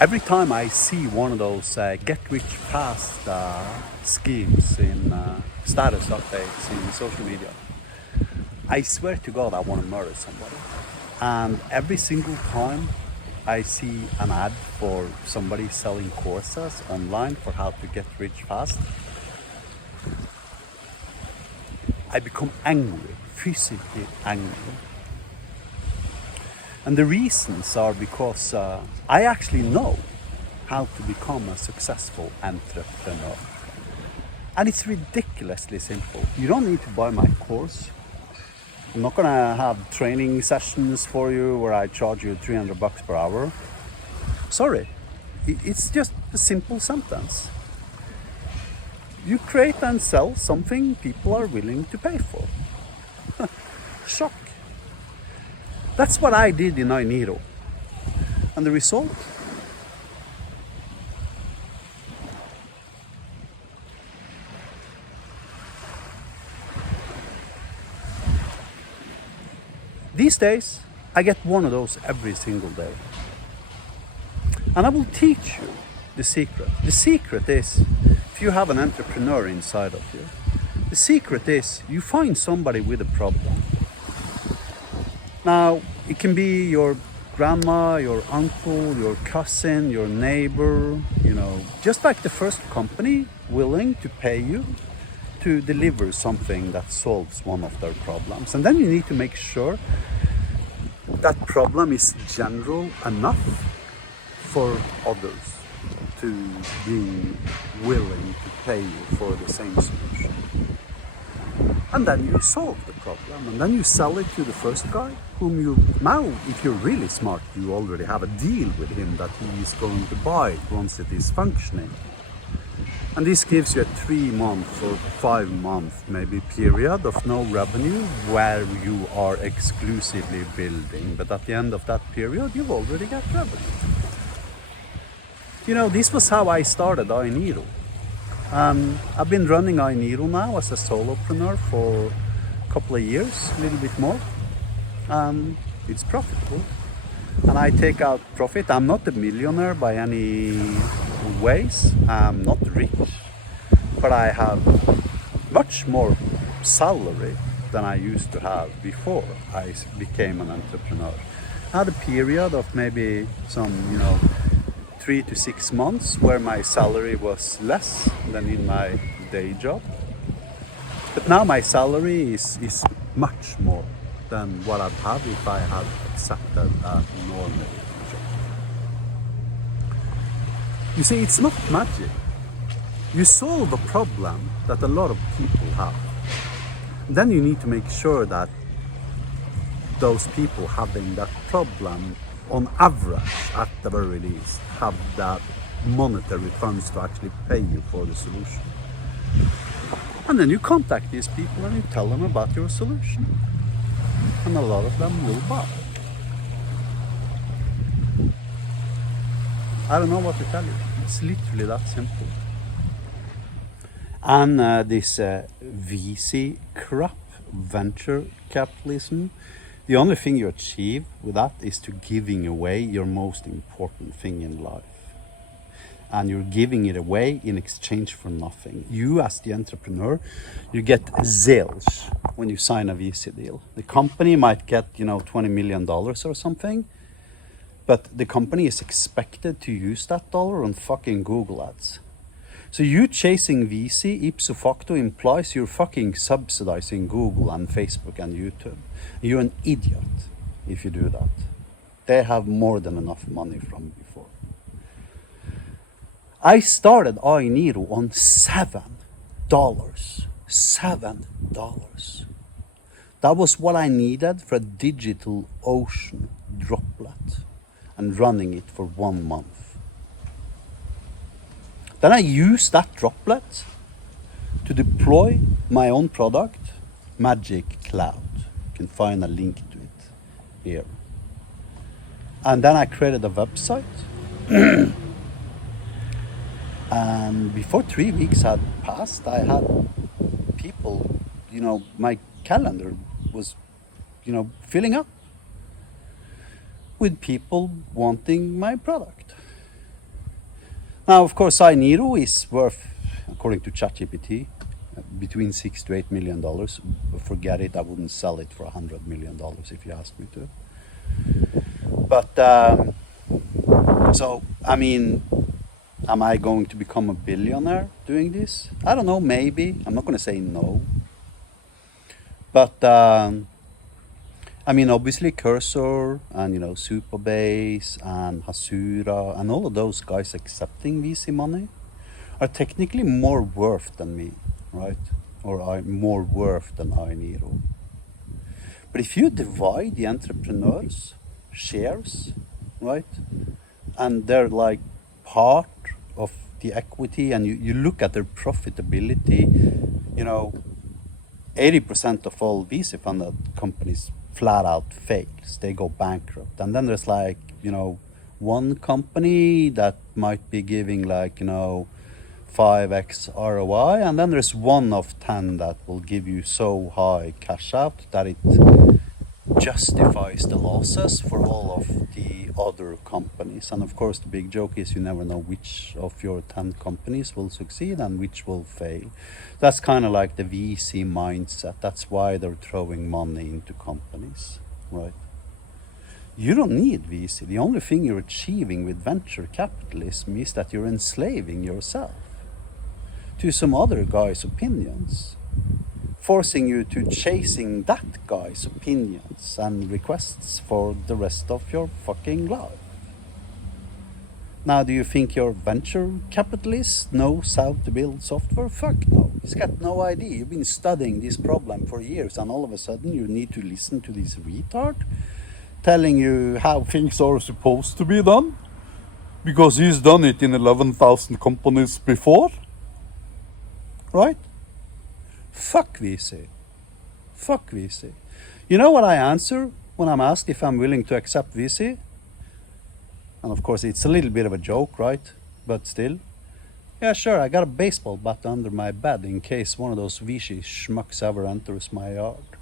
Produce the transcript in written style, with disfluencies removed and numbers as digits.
Every time I see one of those get rich fast schemes in status updates in social media, I swear to God I want to murder somebody. And every single time I see an ad for somebody selling courses online for how to get rich fast, I become angry, physically angry. And the reasons are because I actually know how to become a successful entrepreneur. And it's ridiculously simple. You don't need to buy my course. I'm not gonna have training sessions for you where I charge you $300 per hour. Sorry, it's just a simple sentence. You create and sell something people are willing to pay for. Shock. That's what I did in Ainiro. And the result? These days, I get one of those every single day. And I will teach you the secret. The secret is, if you have an entrepreneur inside of you, the secret is you find somebody with a problem. Now, it can be your grandma, your uncle, your cousin, your neighbor, just like the first company willing to pay you to deliver something that solves one of their problems. And then you need to make sure that problem is general enough for others to be willing to pay you for the same solution. And then you solve the problem, and then you sell it to the first guy, whom you, now if you're really smart, you already have a deal with him that he is going to buy it once it is functioning. And this gives you a 3-month or 5-month maybe period of no revenue where you are exclusively building. But at the end of that period, you've already got revenue. This was how I started Ainiro. I've been running Ainiro now as a solopreneur for a couple of years, a little bit more. It's profitable. And I take out profit. I'm not a millionaire by any ways. I'm not rich, but I have much more salary than I used to have before I became an entrepreneur. I had a period of maybe some, 3 to 6 months where my salary was less than in my day job. But now my salary is much more than what I'd have if I had accepted a normal job. You see, it's not magic. You solve a problem that a lot of people have. Then you need to make sure that those people having that problem, on average, at the very least, have that monetary funds to actually pay you for the solution. And then you contact these people and you tell them about your solution. And a lot of them will buy. I don't know what to tell you. It's literally that simple. And this VC crap, venture capitalism, the only thing you achieve with that is to giving away your most important thing in life. And you're giving it away in exchange for nothing. You, as the entrepreneur, you get zilch when you sign a VC deal. The company might get, $20 million or something, but the company is expected to use that dollar on fucking Google ads. So you chasing VC ipso facto implies you're fucking subsidizing Google and Facebook and YouTube. You're an idiot if you do that. They have more than enough money from before. I started Ainiro on $7. $7. That was what I needed for a digital ocean droplet and running it for 1 month. Then I used that droplet to deploy my own product, Magic Cloud. You can find a link to it here. And then I created a website. And before 3 weeks had passed, I had people, my calendar was, filling up with people wanting my product. Now, of course, Niro is worth, according to ChatGPT, between $6 to $8 million. Forget it, I wouldn't sell it for $100 million if you asked me to. But so, I mean, am I going to become a billionaire doing this? I don't know, maybe. I'm not going to say no. But I mean, obviously Cursor and, you know, Superbase and Hasura and all of those guys accepting VC money are technically more worth than me, right? Or are more worth than Niro. But if you divide the entrepreneurs' shares, right, and they're like part of the equity, and you look at their profitability, you know, 80% of all VC funded companies flat out fails. They go bankrupt. And then there's like, you know, one company that might be giving like, you know, 5x ROI, and then there's 1 of 10 that will give you so high cash out that it justifies the losses for all of the other companies. And of course the big joke is you never know which of your 10 companies will succeed and which will fail. That's kind of like the VC mindset. That's why they're throwing money into companies, right? You don't need VC. The only thing you're achieving with venture capitalism is that you're enslaving yourself to some other guy's opinions, forcing you to chasing that guy's opinions and requests for the rest of your fucking life. Now, do you think your venture capitalist knows how to build software? Fuck no. He's got no idea. You've been studying this problem for years, and all of a sudden you need to listen to this retard telling you how things are supposed to be done because he's done it in 11,000 companies before, right? Fuck VC. Fuck VC. You know what I answer when I'm asked if I'm willing to accept VC? And of course it's a little bit of a joke, right? But still. Yeah, sure, I got a baseball bat under my bed in case one of those VC schmucks ever enters my yard.